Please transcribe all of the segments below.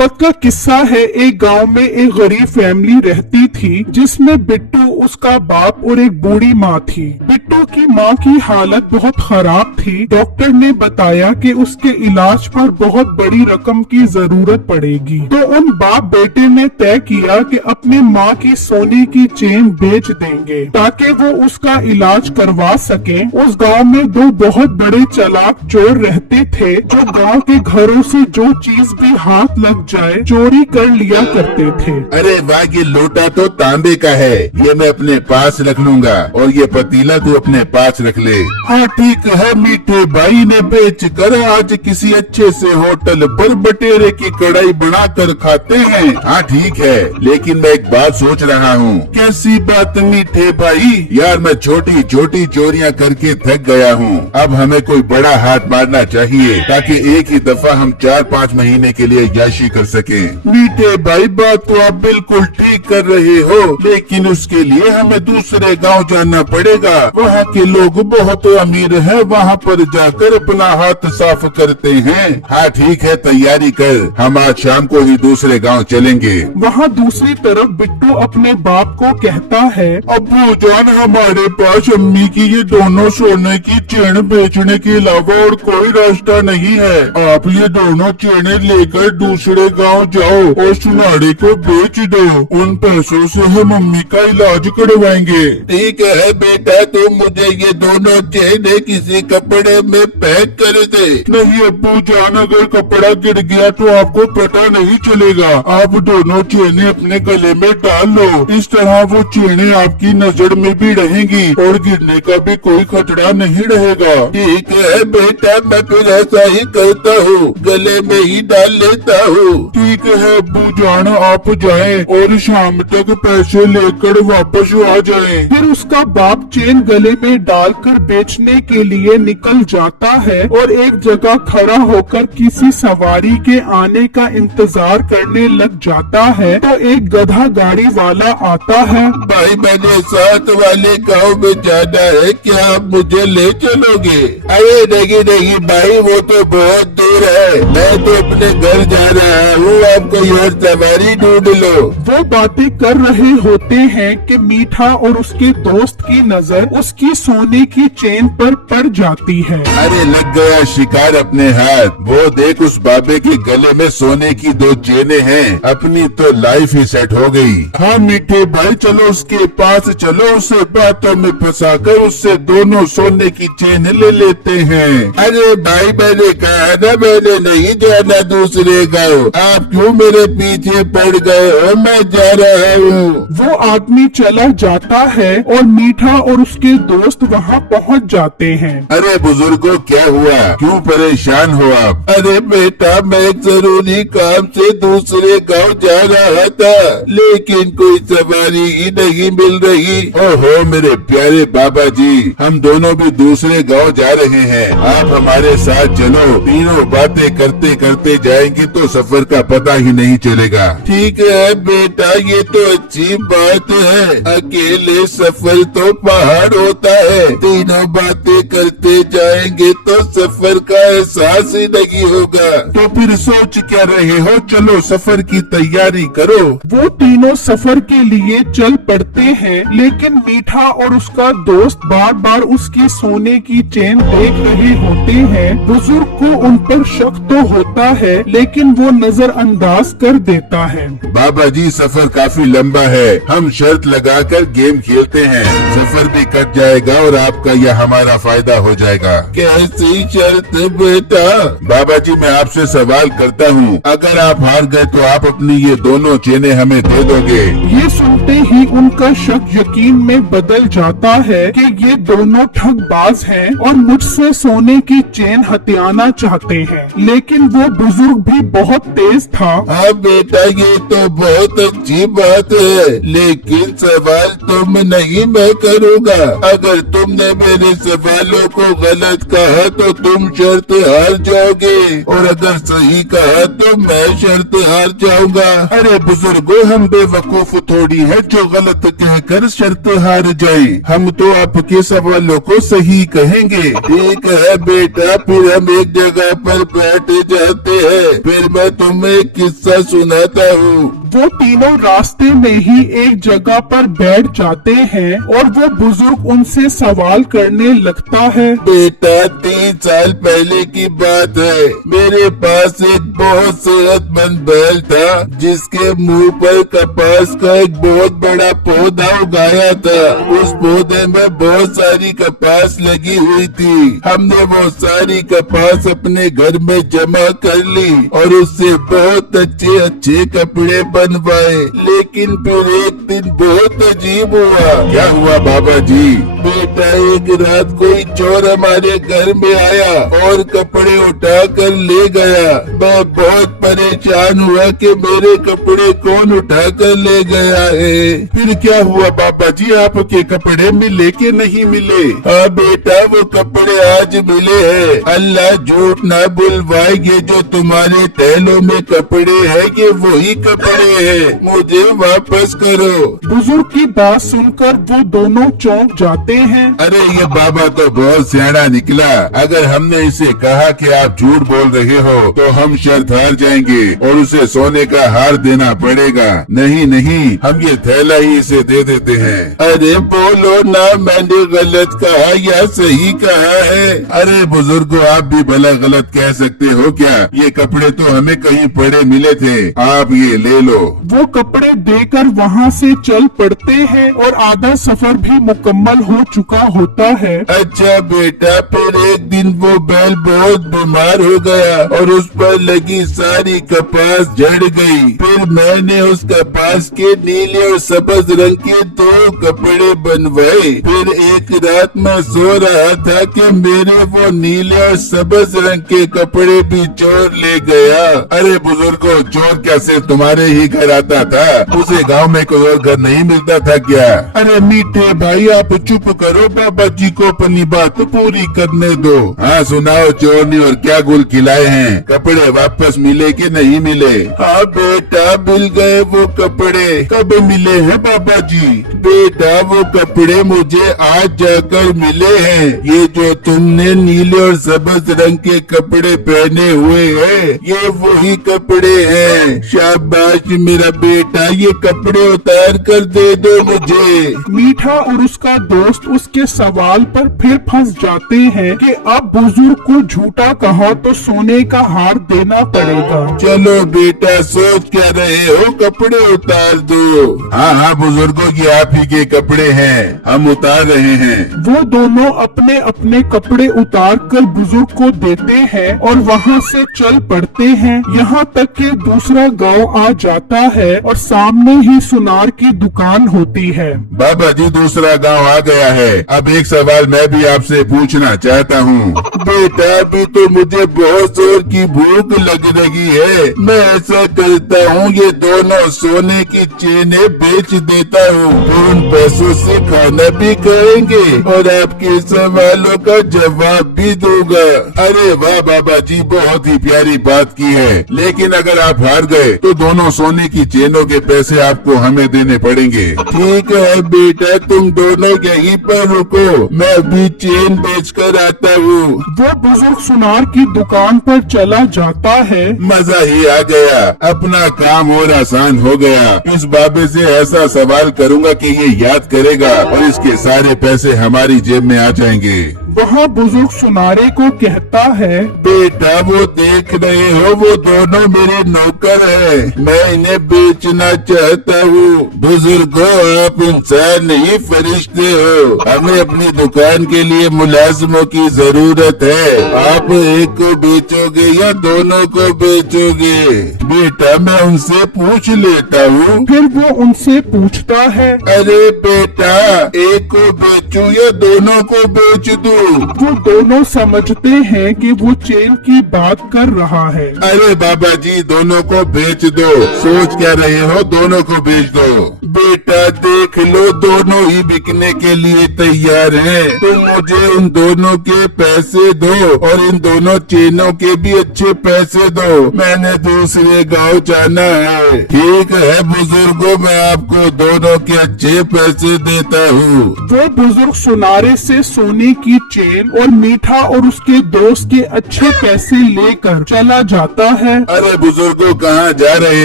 वक्त का किस्सा है। एक गांव में एक गरीब फैमिली रहती थी जिसमें बिट्टू, उसका बाप और एक बूढ़ी माँ थी। बिट्टू की माँ की हालत बहुत खराब थी। डॉक्टर ने बताया कि उसके इलाज पर बहुत बड़ी रकम की जरूरत पड़ेगी। तो उन बाप बेटे ने तय किया कि अपने माँ की सोने की चेन बेच देंगे ताकि वो उसका इलाज करवा सके। उस गांव में दो बहुत बड़े चालाक चोर रहते थे जो गांव के घरों से जो चीज भी हाथ लग जाए चोरी कर लिया करते थे। अरे वाह, ये लोटा तो तांबे का है, ये मैं अपने पास रख लूंगा और ये पतीला तू अपने पास रख ले। हाँ ठीक है, मीठे भाई ने बेच कर आज किसी अच्छे से होटल पर बटेरे की कढ़ाई बना कर खाते हैं। हाँ ठीक है, लेकिन मैं एक बात सोच रहा हूँ। कैसी बात मीठे भाई? यार मैं छोटी छोटी चोरियां करके थक गया हूँ। अब हमें कोई बड़ा हाथ मारना चाहिए ताकि एक ही दफा हम 4-5 महीने के लिए याशी कर सके। मीठे भाई बात तो आप बिल्कुल ठीक कर रहे हो, लेकिन उसके लिए हमें दूसरे गांव जाना पड़ेगा। वहाँ के लोग बहुत अमीर हैं, वहाँ पर जाकर अपना हाथ साफ करते हैं। हाँ ठीक है, तैयारी कर, हम आज शाम को ही दूसरे गांव चलेंगे। वहाँ दूसरी तरफ बिट्टू अपने बाप को कहता है, अब्बू जान, हमारे पास अम्मी की ये दोनों सोने की चेन बेचने के अलावा और कोई रास्ता नहीं है। आप ये दोनों चेनें लेकर दूसरे गांव जाओ और सुनारे को बेच दो। उन पैसों से हम अम्मी का इलाज करवाएंगे। ठीक है बेटा, तुम मुझे ये दोनों चेनें किसी कपड़े में पैक कर दे। नहीं अब्बू जान, अगर कपड़ा गिर गया तो आपको पता नहीं चलेगा। आप दोनों चेनें अपने गले में डाल लो, इस तरह वो चेनें आपकी नजर में भी रहेंगी और गिरने का भी कोई खतरा नहीं रहेगा। ठीक है बेटा, मैं फिर ऐसा ही करता हूँ, गले में ही डाल लेता हूँ। ठीक है अब्बू जान, आप जाएं और शाम तक पैसे लेकर वापस आ जाएं। फिर उसका बाप चेन गले में डालकर बेचने के लिए निकल जाता है और एक जगह खड़ा होकर किसी सवारी के आने का इंतजार करने लग जाता है। तो एक गधा गाड़ी वाला आता है। भाई मैंने साथ वाले गांव में जाना है, क्या आप मुझे ले चलोगे? अरे नहीं भाई, वो तो बहुत दूर है, मैं तो अपने घर जा रहा हूँ, आप कोई और सवारी ढूंढ लो। वो बातें कर रहे होते हैं कि मीठा और उसके दोस्त की नजर उसकी सोने की चेन पर पड़ जाती है। अरे लग गया शिकार अपने हाथ। वो देख, उस बाबे के गले में सोने की 2 चेनें हैं, अपनी तो लाइफ ही सेट हो गई। हाँ मीठे भाई, चलो उसके पास चलो, उसे बातों में फंसाकर उससे दोनों सोने की चेन ले लेते हैं। अरे भाई मैंने कहा ना, मैंने नहीं जाना दूसरे गाँव, आप क्यों मेरे पीछे पड़ गए हो? मैं जा रहा हूँ। वो आदमी चला जाता है और मीठा और उसके दोस्त वहाँ पहुँच जाते हैं। अरे बुजुर्गों, क्या हुआ? क्यों परेशान हो आप? अरे बेटा, मैं एक जरूरी काम से दूसरे गांव जा रहा था, लेकिन कोई सवारी ही नहीं मिल रही। ओहो मेरे प्यारे बाबा जी, हम दोनों भी दूसरे गांव जा रहे हैं, आप हमारे साथ चलो। तीनों बातें करते करते जाएंगे तो सफर का पता ही नहीं चलेगा। ठीक है बेटा, ये तो अच्छी बात है, अकेले सफर तो पहाड़ होता है, तीनों बातें करते जाएंगे तो सफर का एहसास ही नहीं होगा। तो फिर सोच क्या रहे हो? चलो सफर की तैयारी करो। वो तीनों सफर के लिए चल पड़ते हैं, लेकिन मीठा और उसका दोस्त बार बार उसकी सोने की चेन देख रहे होते हैं। बुजुर्ग को उन पर शक तो होता है, लेकिन वो नजरअंदाज कर देता है। बाबा जी, सफर काफी लंबा है, हम शर्त लगाकर गेम खेलते हैं, सफर भी कट जाएगा और आपका या हमारा फायदा हो जाएगा। कैसी शर्त बेटा? बाबा जी, मैं आपसे सवाल करता हूँ, अगर आप हार गए तो आप अपनी ये दोनों चेनें हमें दे दोगे? ये सुनते ही उनका शक यकीन में बदल जाता है कि ये दोनों ठगबाज हैं और मुझसे सोने की चेन हथियाना चाहते हैं। लेकिन वो बुजुर्ग भी बहुत तेज था। हाँ बेटा, ये तो बहुत अच्छी बात है, लेकिन सवाल तुम नहीं मैं करूँगा। अगर तुमने मेरे सवाल सवालों को गलत कहा तो तुम शर्त हार जाओगे और अगर सही कहा तो मैं शर्त हार जाऊंगा। अरे बुजुर्गो, हम बेवकूफ थोड़ी है जो गलत कहकर शर्त हार जाए। हम तो आपके सवालों को सही कहेंगे। ठीक है बेटा, फिर हम एक जगह पर बैठ जाते हैं, फिर मैं तुम्हें एक किस्सा सुनाता हूँ। वो तीनों रास्ते में ही एक जगह पर बैठ जाते हैं और वो बुजुर्ग उनसे सवाल करने लगता है। बेटा, 3 साल पहले की बात है, मेरे पास एक बहुत सेहतमंद बैल था जिसके मुंह पर कपास का एक बहुत बड़ा पौधा उगाया था। उस पौधे में बहुत सारी कपास लगी हुई थी। हमने वो सारी कपास अपने घर में जमा कर ली और उससे बहुत अच्छे अच्छे कपड़े बनवाए। लेकिन फिर एक दिन बहुत अजीब हुआ। क्या हुआ बाबा जी? बेटा, एक रात कोई चोर हमारे घर में आया और कपड़े उठा कर ले गया। मैं बहुत परेशान हुआ कि मेरे कपड़े कौन उठा कर ले गया है। फिर क्या हुआ बाबा जी? आपके कपड़े मिले कि नहीं मिले? हाँ बेटा, वो कपड़े आज मिले हैं। अल्लाह झूठ ना बुलवाए, ये जो तुम्हारे थैलों में कपड़े हैं ये वही कपड़े हैं। मुझे वापस करो। बुजुर्ग की बात सुनकर वो दोनों चौंक जाते हैं। अरे ये बाबा तो बहुत सियाना निकला। अगर हमने इसे कहा कि आप झूठ बोल रहे हो तो हम शर्त हार जाएंगे और उसे सोने का हार देना पड़ेगा। नहीं नहीं, हम ये थैला ही इसे दे देते हैं। अरे बोलो ना, मैंने गलत कहा या सही कहा है? अरे बुजुर्गो, आप भी भला गलत कह सकते हो क्या? ये कपड़े तो हमें कहीं पड़े मिले थे, आप ये ले लो। वो कपड़े देकर वहाँ से चल पड़ते हैं और आधा सफर भी मुकम्मल हो चुका होता है। अच्छा बेटा, फिर एक दिन वो बैल बहुत बीमार हो गया और उस पर लगी सारी कपास झड़ गई। फिर मैंने उस कपास के नीले और सब्ज रंग के 2 कपड़े बनवाए। फिर एक रात मैं सो रहा था कि मेरे वो नीले और सब्ज रंग के कपड़े भी चोर ले गया। अरे बुजुर्गो, चोर क्या सिर्फ तुम्हारे ही घर आता था? उसे गांव में कोई और घर नहीं मिलता था क्या? अरे मीठे भाई, आप चुप करो, बाबा जी को अपनी बात पूरी करने दो। हाँ सुनाओ, चोर ने और क्या गुल खिलाए हैं? कपड़े वापस मिले कि नहीं मिले? हाँ बेटा, मिल गए वो कपड़े। कब मिले हैं बाबा जी? बेटा, वो कपड़े मुझे आज जाकर मिले हैं। ये जो तुमने नीले और सब्ज रंग के कपड़े पहने हुए हैं, ये वही कपड़े हैं। शाबाश मेरा बेटा, ये कपड़े उतार कर दे दो मुझे। मीठा और उसका दोस्त उसके सवाल पर फिर फंस जाते हैं कि अब बुजुर्ग को झूठा कहा तो सोने का हार देना पड़ेगा। चलो बेटा, सोच क्या रहे हो? कपड़े उतार दो। हाँ हाँ बुजुर्गों, ये आप ही के कपड़े हैं, हम उतार रहे हैं। वो दोनों अपने अपने कपड़े उतार कर बुजुर्ग को देते हैं और वहाँ से चल पड़ते हैं। यहाँ तक कि दूसरा गांव आ जाता है और सामने ही सुनार की दुकान होती है। बाबा जी, दूसरा गांव आ गया है। अब एक सवाल मैं भी आपसे पूछना चाहता हूँ। बेटा, अभी तो मुझे बहुत जोर की भूख लग रही है। मैं ऐसा करता हूँ, ये दोनों सोने की चेनें बेच देता हूँ, उन पैसों से खाना भी खाएंगे और आपके सवालों का जवाब भी दूंगा। अरे वाह बाबा जी, बहुत ही प्यारी बात की है। लेकिन अगर आप हार गए तो दोनों सोने की चेनों के पैसे आपको हमें देने पड़ेंगे। ठीक है बेटा, तुम दोनों यहीं पर रुको, मैं अभी चेन बेच कर आता हूँ। वो बुजुर्ग सुनार की दुकान पर चला जाता है। मजा ही आ गया, अपना काम और आसान हो गया। इस बाबे से ऐसा सवाल करूँगा कि ये याद करेगा और इसके सारे पैसे हमारी जेब में आ जाएंगे। वहाँ बुजुर्ग सुनारे को कहता है, बेटा, वो देख रहे हो, वो दोनों मेरे नौकर हैं। मैं इन्हें बेचना चाहता हूँ। बुजुर्गों, आप इंसान नहीं फरिश्ते हो। हमें अपनी दुकान के लिए मुलाजिमों की जरूरत है। आप एक को बेचोगे या दोनों को बेचोगे? बेटा, मैं उनसे पूछ लेता हूँ। फिर वो उनसे पूछता है, अरे बेटा, एक को बेचूं या दोनों को बेच दूं? वो दोनों समझते हैं कि वो चेन की बात कर रहा है। अरे बाबा जी, दोनों को बेच दो। सोच क्या रहे हो? दोनों को बेच दो। बेटा देख लो, दोनों ही बिकने के लिए तैयार हैं। तुम मुझे उन दोनों के पैसे दो और इन दोनों चेनों के भी अच्छे पैसे दो। मैंने दूसरे गांव जाना है। ठीक है बुजुर्गों, मैं आपको दोनों के अच्छे पैसे देता हूँ। वो बुजुर्ग सुनारे से सोने की चेन और मीठा और उसके दोस्त के अच्छे पैसे लेकर चला जाता है। अरे बुजुर्गों, कहाँ जा रहे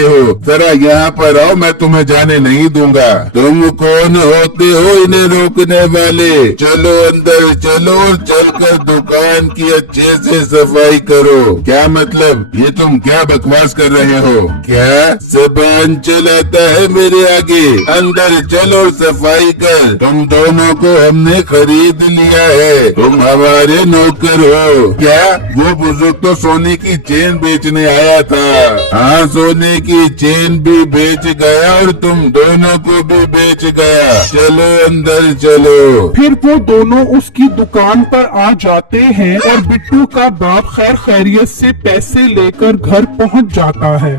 हो? जरा यहाँ पर आओ, मैं तुम्हें जाने नहीं दूंगा। तुम कौन होते हो इन्हें रोकने वाले? चलो अंदर चलो और चलकर दुकान की अच्छे से सफाई करो। क्या मतलब, ये तुम क्या बकवास कर रहे हो? क्या ज़बान चलाता है मेरे आगे? अंदर चलो और सफाई कर। तुम दोनों को हमने खरीद लिया है, तुम हमारे नौकर हो। क्या? वो बुजुर्ग तो सोने की चेन बेचने आया था। हाँ, सोने की चेन भी बेच गया और तुम दोनों को भी बेच गया। चलो अंदर चलो। फिर वो दोनों उसकी दुकान पर आ जाते हैं और बिट्टू का बाप खैर खैरियत से पैसे लेकर घर पहुंच जाता है।